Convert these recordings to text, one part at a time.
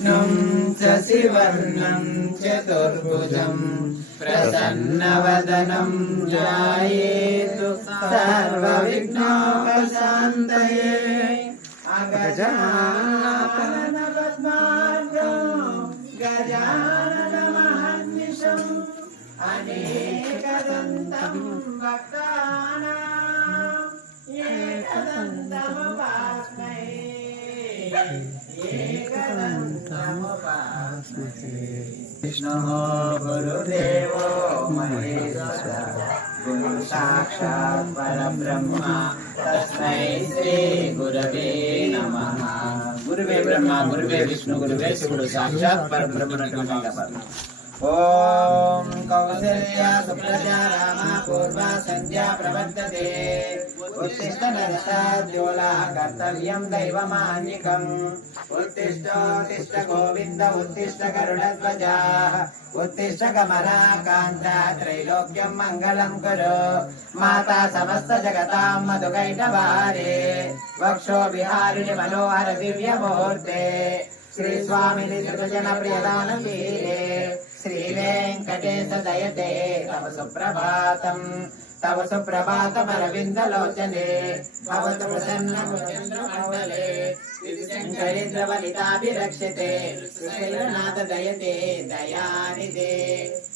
विष्णुं शशिवर्णं चतुर्भुजम् प्रसन्नवदनं ध्यायेतु सर्वविघ्नोपशान्तये अगजाननपद्मार्गं गजाननमहर्निशम् अनेकदन्तं भक्तानाम् एकदन्तमुपास्महे तमुपास्महे विष्णुः गुरुदेवो महेश्वरः गुरुसाक्षात् परब्रह्म तस्मै श्रीगुरवे नमः गुरुवे ब्रह्मा गुरुवे विष्णु गुरुवे शिवुडु साक्षात् परब्रह्म ఓం కౌసల్యా సుప్రజా రామ పూర్వా సంధ్యా ప్రవర్తతే. ఉత్తిష్ట నరసాద్యోలా కర్తవ్యం దైవమాన్నికం ఉత్తిష్టోత్తిష్ట గోవింద ఉత్తిష్ట గరుడధ్వజ ఉత్తిష్ట కమలా కాంత త్రైలోక్యం మంగళం కురు. మాతా సమస్త జగతాం మధుకైటవారే వక్షో విహారిణి మనోహర దివ్యమూర్తే. శ్రీ స్వామిని సృజన ప్రియదాన వీరే శ్రీ వెంకటేశ దయతే తవ సుప్రభాతం తవ సుప్రభాతమరవిందలోచనే భవతు ప్రసన్నముచంద్రమండలే శంకరిద్రవనితాభిరక్షితే శ్రీనాథ దయతే దయానిదే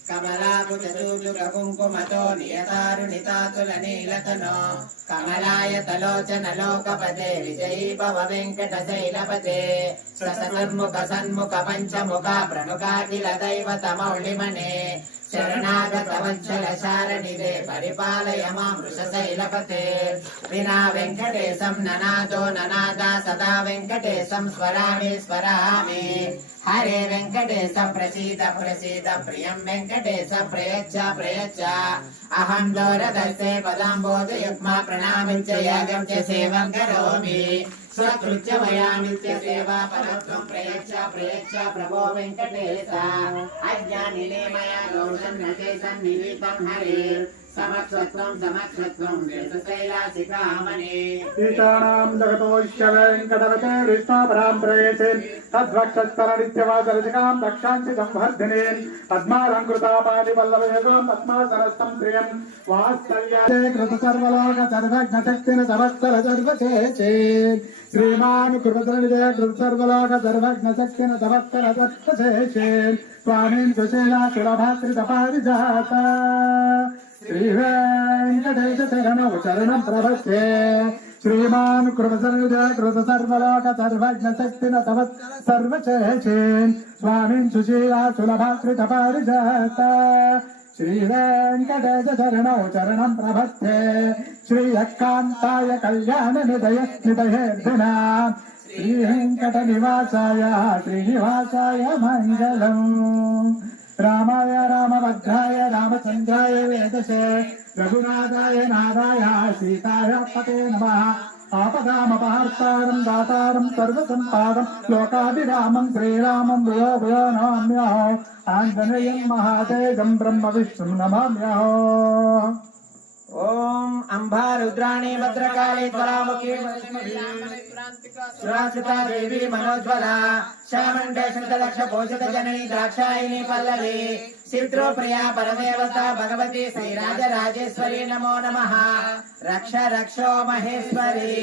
కమలాకుచూచుక కుంకుమతో నియతారుణితాతుల నీలతనో కమలాయ తలోచన లోకపతే విజయీ భవ వెంకట శైలపతే ససన్ముఖ సన్ముఖ పంచముఖ ప్రణుకాఖిల దైవత మౌళిమనే శరణాగత వంచల శారణిదే పరిపాలయ మాం వృషశైలపతే వినా వెంకటేశం ననాదో ననాదా సదా వెంకటేశం స్వరామి స్వరామి. హరే వెంకటేశ ప్రసీద ప్రసీద ప్రియం వెంకటేశ ప్రయచ్చ ప్రయచ్చ. అహం దౌరదర్శే పదాంబోధయుగ్మా ప్రణామించ యాగం చ సేవం కరోమి. స్వకృత్య प्रेक्ष प्रभो वेंकटेश अज्ञा मया गौरं न चैतं हरे। समत्सत्वम् समत्सत्वम् व्यर्थशैलासिकामने ईशानाम् जगतोश्यवेङ्कटवचरिष्टापराम् दक्षांसि संवर्धिनेन् पद्मालङ्कृतापालिपल्लवयुगम् पद्मासरस्तम् प्रियम् वास्तव्यादे सर्वज्ञशक्तिन समस्तल सर्वशेषे श्रीमान् सर्वज्ञशक्तिन सर्वशेषे स्वामीन् శ్రీ వెంకటేశ శరణౌ శరణం శ్రీమాన్ కృపసర్వ కృత సర్వలోక సర్వజ్ఞ శక్తిన తవ సర్వచేన్ స్వామిన్ సుశీలా సులభాకృత పారిజాత. శ్రీ వెంకటేశ శరణౌ శరణం ప్రవచ్చే శ్రీ కళ్యాణ నిదయ నిదయేర్ధునా శ్రీ వెంకట నివాసాయ శ్రీనివాసాయ మంగళం. రామాయ రామభద్రాయ రామచంద్రాయ వేదసే రఘునాథాయ నాదాయ సీతాయ పతే నమ. ఆపదామపహర్తారం దాతారం సర్వసంపాదం లోకాభిరామం శ్రీరామం భూయో భూయో నమామ్యహో. ఆంజనేయం మహాతేజం బ్రహ్మ విష్ణుం నమామ్యహో. ఓం అంబా రుద్రాణి భద్రకాళి త్వరాముఖి. సురాసుతా దేవి మనోజ్వల శ్యామండేశ్వర లక్ష పోషిత జనని ద్రాక్షాయిని పల్లవి శిద్రో ప్రియా పరమేవత భగవతి శ్రీరాజరాజేశ్వరి నమో నమ. రక్ష రక్షో మహేశ్వరి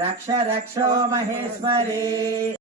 రక్ష రక్షో మహేశ్వరి.